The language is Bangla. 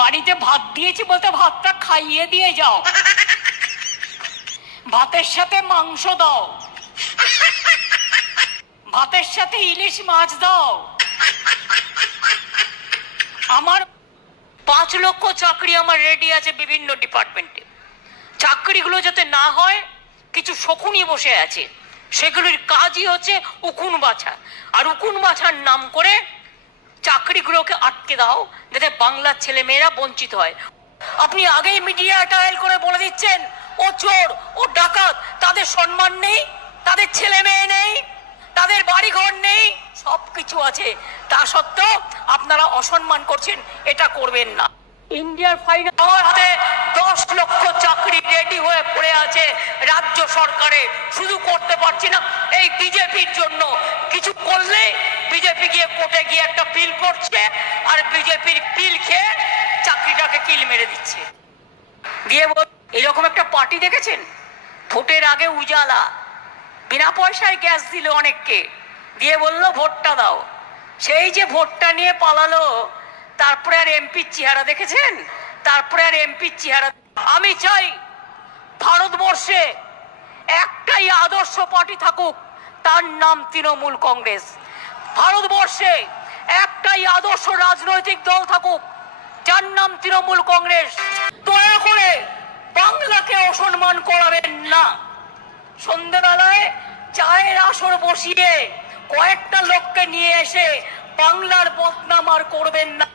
বাড়িতে ভাত দিয়েছি বলতে ভাতটা খাইয়ে দিয়ে যাও, ভাতের সাথে মাংস দাও, ভাতের সাথে ইলিশ মাছ দাও। আমার 5 লক্ষ চাকরি আমার রেডি আছে বিভিন্ন ডিপার্টমেন্টে। চাকরিগুলো যাতে না হয়, কিছু শকুনি বসে আছে, সেগুলির কাজই হচ্ছে উকুন বাছা, আর উকুন বাছার নাম করে চাকরিগুলোকে আটকে দাও যাতে বাংলার ছেলে মেয়েরা বঞ্চিত হয়। আপনি আগেই মিডিয়া ট্রায়াল করে বলে দিচ্ছেন ও চোর, ও ডাকাত, তাদের সম্মান নেই, তাদের ছেলে মেয়ে নেই, তাদের বাড়িঘর নেই, সবকিছু আছে, তা সত্ত্বেও আপনারা অসম্মান করছেন। এটা করবেন না। ইন্ডিয়ার ফাইনাল আমার হাতে 10 লক্ষ চাকরি রেডি হয়ে পড়ে আছে রাজ্য সরকারে, শুধু করতে পারছি না এই বিজেপির জন্য। কিছু করলে বিজেপি গিয়ে কোর্টে গিয়ে একটা পিল করছে, আর বিজেপির পিল খেয়ে চাকরিটাকে কিল মেরে দিচ্ছে। দিয়ে বল, এরকম একটা পার্টি দেখেছেন? ভোটের আগে উজালা বিনা পয়সায় গ্যাস দিল অনেককে, দিয়ে বললো ভোটটা দাও। সেই যে ভোটটা নিয়ে পালালো, তারপরে আর এমপির চেহারা দেখেছেন? তারপরে আর এমপির চেহারা। আমি চাই ভারতবর্ষে একটাই আদর্শ পার্টি থাকুক, তার নাম তৃণমূল কংগ্রেস। ভারতবর্ষে একটাই আদর্শ রাজনৈতিক দল থাকুক, যার নাম তৃণমূল কংগ্রেস। দয়া করে বাংলাকে অসম্মান করাবেন না। সন্ধ্যাবেলায় চায়ের আসর বসিয়ে কয়েকটা লোককে নিয়ে এসে বাংলার বদনাম আর করবেন না।